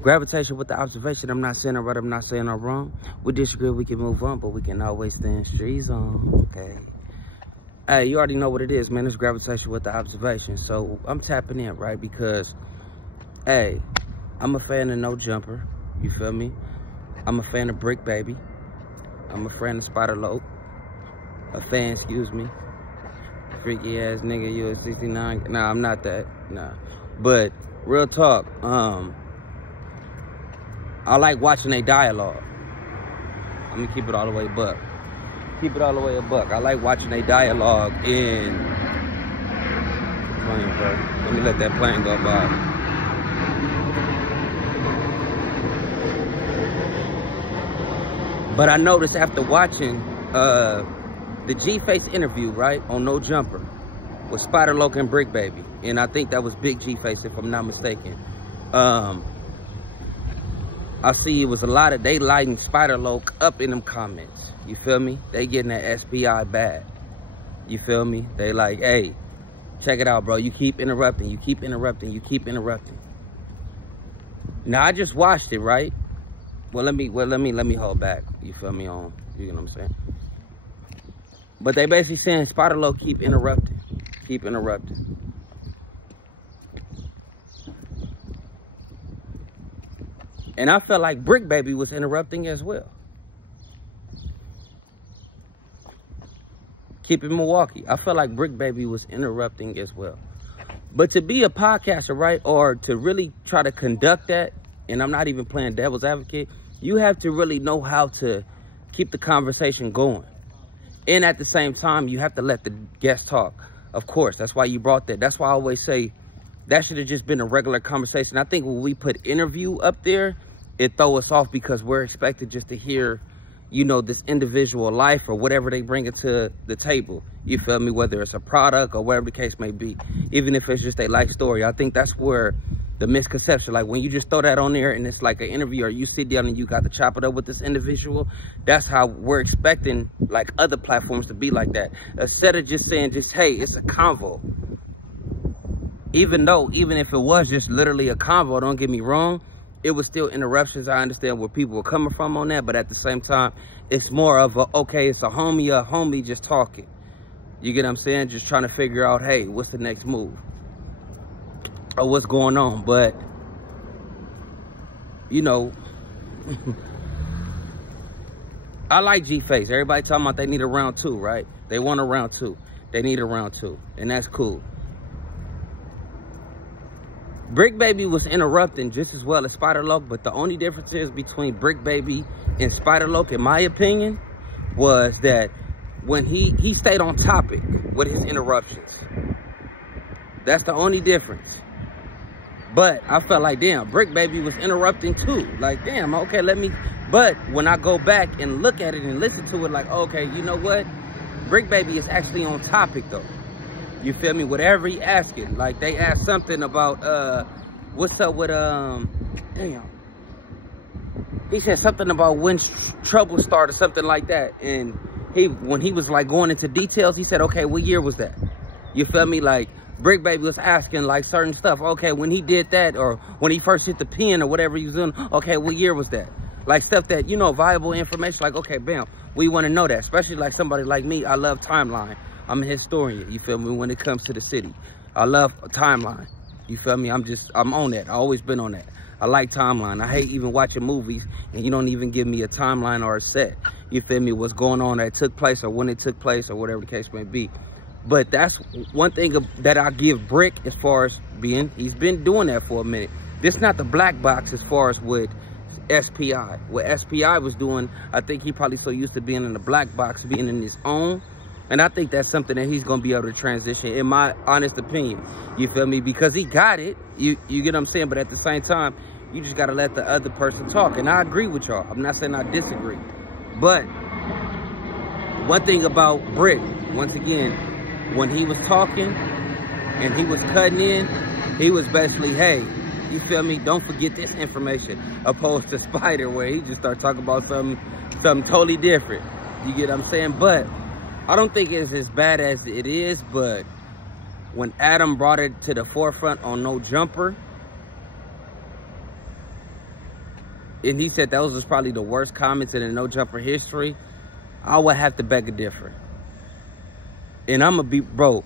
Gravitation with the observation. I'm not saying I'm right, I'm not saying I'm wrong. We disagree, we can move on, but we can always stand streets on, okay? Hey, you already know what it is, man. It's gravitation with the observation. So I'm tapping in, right? Because, hey, I'm a fan of NoJumper. You feel me? I'm a fan of Brick Baby. I'm a fan of Spider Loc. A fan, excuse me. Freaky ass nigga, you a 69. Nah, I'm not that. Nah. But real talk, I like watching a dialogue. I'm gonna keep it all the way buck. Keep it all the way a buck. I like watching a dialogue in plane, bro. Let me let that plane go by. But I noticed after watching the G-Face interview, right, on NoJumper with Spider Loc and Brick Baby, and I think that was Big G-Face if I'm not mistaken. I see it was a lot of, they lighting Spider Loc up in them comments. You feel me? They getting that SPI bad. You feel me? They like, hey, check it out, bro. You keep interrupting, you keep interrupting, you keep interrupting. Now I just watched it, right? Well, let me hold back. You feel me on, you know what I'm saying? But they basically saying Spider Loc keep interrupting, keep interrupting. And I felt like Brick Baby was interrupting as well. Keep it Milwaukee. I felt like Brick Baby was interrupting as well. But to be a podcaster, right, or to really try to conduct that, and I'm not even playing devil's advocate, you have to really know how to keep the conversation going. And at the same time, you have to let the guest talk. Of course, that's why you brought that. That's why I always say that should have just been a regular conversation. I think when we put interview up there, it throw us off because we're expected just to hear, you know, this individual life or whatever they bring it to the table. You feel me? Whether it's a product or whatever the case may be, even if it's just a life story. I think that's where the misconception, like when you just throw that on there and it's like an interview or you sit down and you got to chop it up with this individual, that's how we're expecting like other platforms to be like that. Instead of just saying just, hey, it's a convo. Even if it was just literally a convo, don't get me wrong, it was still interruptions. I understand where people were coming from on that, but at the same time, it's more of a, okay, it's a homie just talking. You get what I'm saying? Just trying to figure out, hey, what's the next move? Or what's going on? But, you know, I like G-Face. Everybody talking about they need a round two, right? They want a round two. They need a round two, and that's cool. Brick Baby was interrupting just as well as Spider Loc, but the only difference is between Brick Baby and Spider Loc, in my opinion, was that when he stayed on topic with his interruptions. That's the only difference. But I felt like, damn, Brick Baby was interrupting too. Like, damn, okay, but when I go back and look at it and listen to it, like, okay, you know what? Brick Baby is actually on topic though. You feel me? Whatever he asking, like they asked something about what's up with damn. He said something about when trouble started, something like that. And when he was like going into details, he said, okay, what year was that? You feel me? Like Brick Baby was asking like certain stuff. Okay, when he did that, or when he first hit the pen or whatever he was doing, okay, what year was that? Like stuff that, you know, viable information. Like, okay, bam, we want to know that. Especially like somebody like me, I love timeline. I'm a historian, you feel me, when it comes to the city. I love a timeline, you feel me? I'm on that. I always been on that. I like timeline. I hate even watching movies and you don't even give me a timeline or a set. You feel me? What's going on that took place or when it took place or whatever the case may be. But that's one thing that I give Brick as far as he's been doing that for a minute. This is not the black box as far as with SPI. What SPI was doing, I think he probably so used to being in the black box, being in his own. And I think that's something that he's going to be able to transition, in my honest opinion. You feel me? Because he got it. You get what I'm saying? But at the same time, you just got to let the other person talk. And I agree with y'all. I'm not saying I disagree. But one thing about Brick, once again, when he was talking and he was cutting in, he was basically, hey, you feel me? Don't forget this information. Opposed to Spider, where he just started talking about something totally different. You get what I'm saying? But I don't think it's as bad as it is, but when Adam brought it to the forefront on NoJumper, and he said those was probably the worst comments in the NoJumper history, I would have to beg a different. And I'm going to be, bro,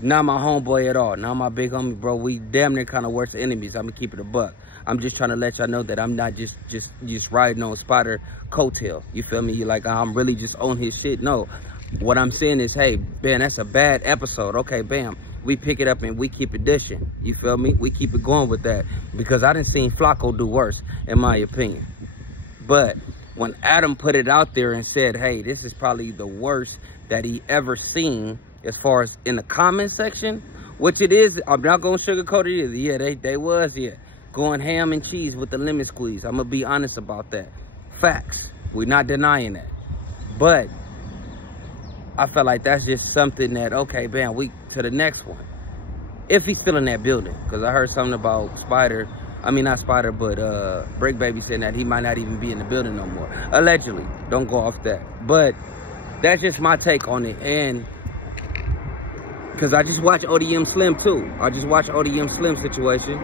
not my homeboy at all. Not my big homie, bro. We damn near kind of worse enemies. I'm going to keep it a buck. I'm just trying to let y'all know that I'm not just riding on Spider coattail. You feel me? Like, I'm really just on his shit. No. What I'm saying is, hey, man, that's a bad episode. Okay, bam. We pick it up and we keep it dishing. You feel me? We keep it going with that. Because I done seen Flacco do worse, in my opinion. But when Adam put it out there and said, hey, this is probably the worst that he ever seen as far as in the comment section, which it is, I'm not going to sugarcoat it either. Yeah, they was, yeah, going ham and cheese with the lemon squeeze. I'm going to be honest about that. Facts. We're not denying that. But I felt like that's just something that, okay, bam, we to the next one. If he's still in that building. Because I heard something about Spider. I mean, not Spider, but Brick Baby saying that he might not even be in the building no more. Allegedly. Don't go off that. But that's just my take on it. And because I just watched ODM Slim too. I just watched ODM Slim situation.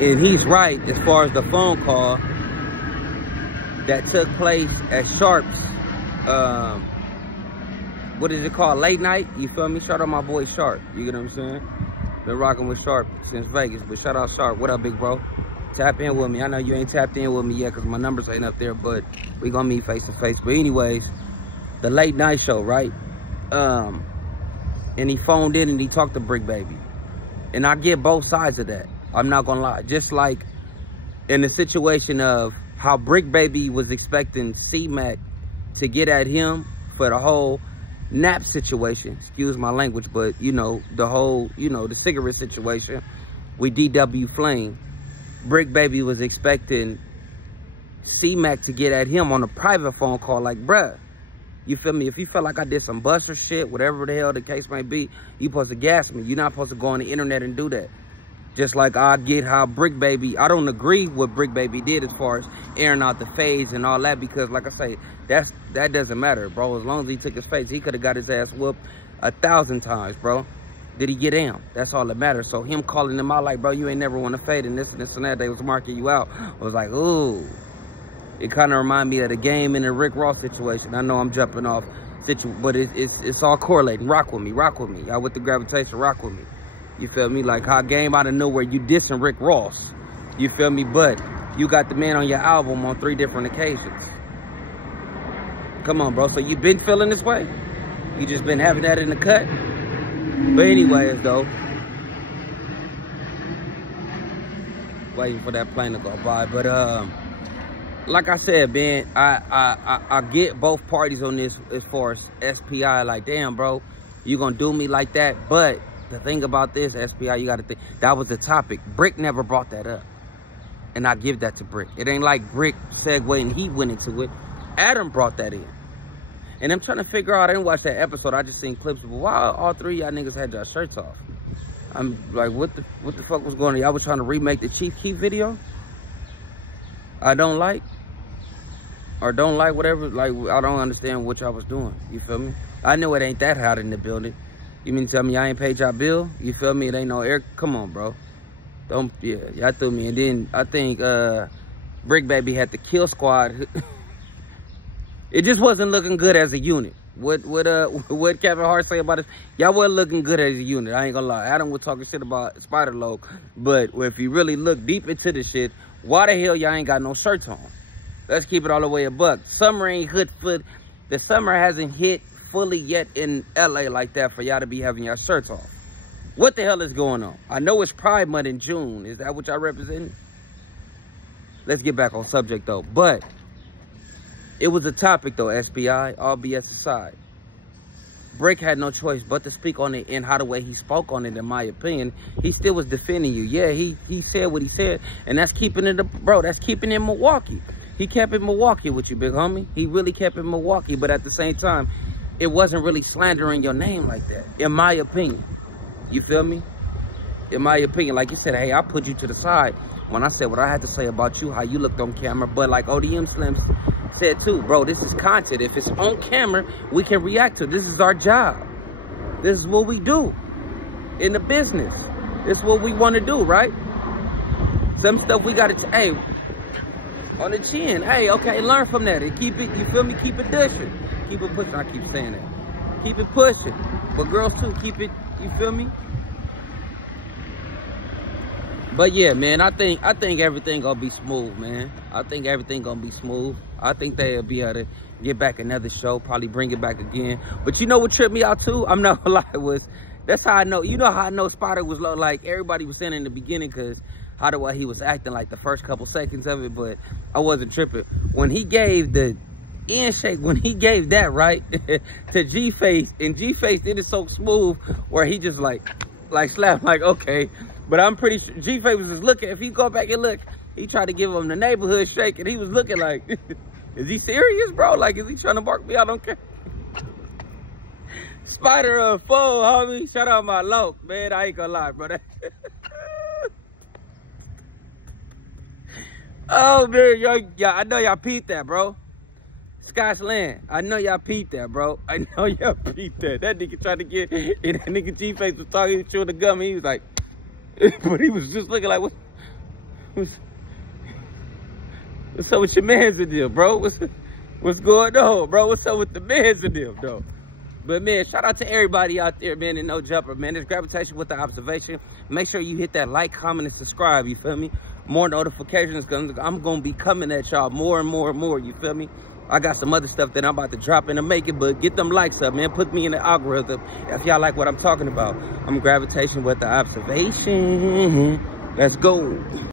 And he's right as far as the phone call that took place at Sharp's, what is it called? Late night? You feel me? Shout out my boy Sharp. You get what I'm saying? Been rocking with Sharp since Vegas. But shout out Sharp. What up, big bro? Tap in with me. I know you ain't tapped in with me yet because my numbers ain't up there, but we gonna meet face to face. But anyways, the late night show, right? And he phoned in and he talked to Brick Baby. And I get both sides of that. I'm not gonna lie. Just like in the situation of how Brick Baby was expecting C-Mac to get at him for the whole nap situation. Excuse my language, but you know, the whole, you know, the cigarette situation with DW Flame. Brick Baby was expecting C-Mac to get at him on a private phone call like, bruh, you feel me? If you feel like I did some buster shit, whatever the hell the case may be, you supposed to gas me. You're not supposed to go on the internet and do that. Just like I get how Brick Baby, I don't agree what Brick Baby did as far as airing out the fades and all that, because like I say, that doesn't matter, bro. As long as he took his fades, he could have got his ass whooped 1,000 times, bro. Did he get him? That's all that matters. So him calling him out like, bro, you ain't never want to fade and this and that, they was marking you out. I was like, ooh. It kind of reminded me of the Game and the Rick Ross situation. I know I'm jumping off, but it's all correlating. Rock with me, rock with me. I with the gravitation, rock with me. You feel me? Like how Game out of nowhere, you dissing Rick Ross. You feel me? But you got the man on your album on 3 different occasions. Come on, bro. So you been feeling this way? You just been having that in the cut? But anyways, though, waiting for that plane to go by. But like I said, man, I get both parties on this as far as SPI. Like, damn, bro, you gonna do me like that? But the thing about this, SPI, you gotta think, that was the topic. Brick never brought that up. And I give that to Brick. It ain't like Brick segued and he went into it. Adam brought that in. And I'm trying to figure out, I didn't watch that episode, I just seen clips of why all 3 of y'all niggas had y'all shirts off. I'm like, what the fuck was going on? Y'all was trying to remake the Chief Keef video? I don't like, or don't like, whatever. Like, I don't understand what y'all was doing. You feel me? I know it ain't that hot in the building. You mean to tell me y'all ain't paid y'all bill? You feel me? It ain't no air. Come on, bro. Don't, yeah, y'all threw me. And then I think Brick Baby had the kill squad. It just wasn't looking good as a unit. What Kevin Hart say about us? Y'all wasn't looking good as a unit. I ain't gonna lie. Adam was talking shit about Spider-Loc, but if you really look deep into the shit, why the hell y'all ain't got no shirts on? Let's keep it all the way a buck. Summer ain't hit foot. The summer hasn't hit fully yet in LA like that for y'all to be having y'all shirts off. What the hell is going on? I know it's Pride Month in June. Is that what y'all representing? Let's get back on subject though. But it was a topic though, SPI, all BS aside. Brick had no choice but to speak on it, and how the way he spoke on it, in my opinion, he still was defending you. Yeah, he said what he said, and that's keeping it, bro, that's keeping it in Milwaukee. He kept it Milwaukee with you, big homie. He really kept it Milwaukee, but at the same time, it wasn't really slandering your name like that, in my opinion. You feel me? In my opinion, like you said, hey, I put you to the side when I said what I had to say about you, how you looked on camera, but like ODM Slims said too, bro, this is content. If it's on camera, we can react to it. This is our job. This is what we do in the business. It's what we want to do, right? Some stuff we got to, hey, on the chin. Hey, okay, learn from that and keep it, you feel me? Keep it pushing. Keep it pushing. I keep saying that. Keep it pushing. But girls too, keep it, you feel me? But yeah, man, I think everything gonna be smooth, man. I think everything gonna be smooth. I think they'll be able to get back another show, probably bring it back again. But you know what tripped me out too? I'm not gonna lie, was that's how I know. You know how I know Spider was low, like everybody was saying in the beginning, because how the way he was acting like the first couple seconds of it, but I wasn't tripping. When he gave the handshake, when he gave that, right, to G-Face, and G-Face did it so smooth where he just like slapped, like, okay. But I'm pretty sure G-Face was just looking. If he go back and look, he tried to give him the neighborhood shake, and he was looking like, is he serious, bro? Like, is he trying to bark me out? I don't care. Spider foe, homie. Shout out my loc, man. I ain't gonna lie, brother. Oh, man, y'all, I know y'all peeped that, bro. Scotland, I know y'all peeped that, bro. I know y'all peeped that. That nigga tried to get, and that nigga G-Face was talking, he was chewing the gum, and he was like, but he was just looking like, what's up with your mans in there, bro? What's going on, bro? What's up with the mans in there, though? But man, shout out to everybody out there, man, in NoJumper, man. There's gravitation with the observation. Make sure you hit that like, comment, and subscribe, you feel me? More notifications, because I'm going to be coming at y'all more and more and more, you feel me? I got some other stuff that I'm about to drop in the making, but get them likes up, man. Put me in the algorithm if y'all like what I'm talking about. I'm gravitation with the observation. Let's go.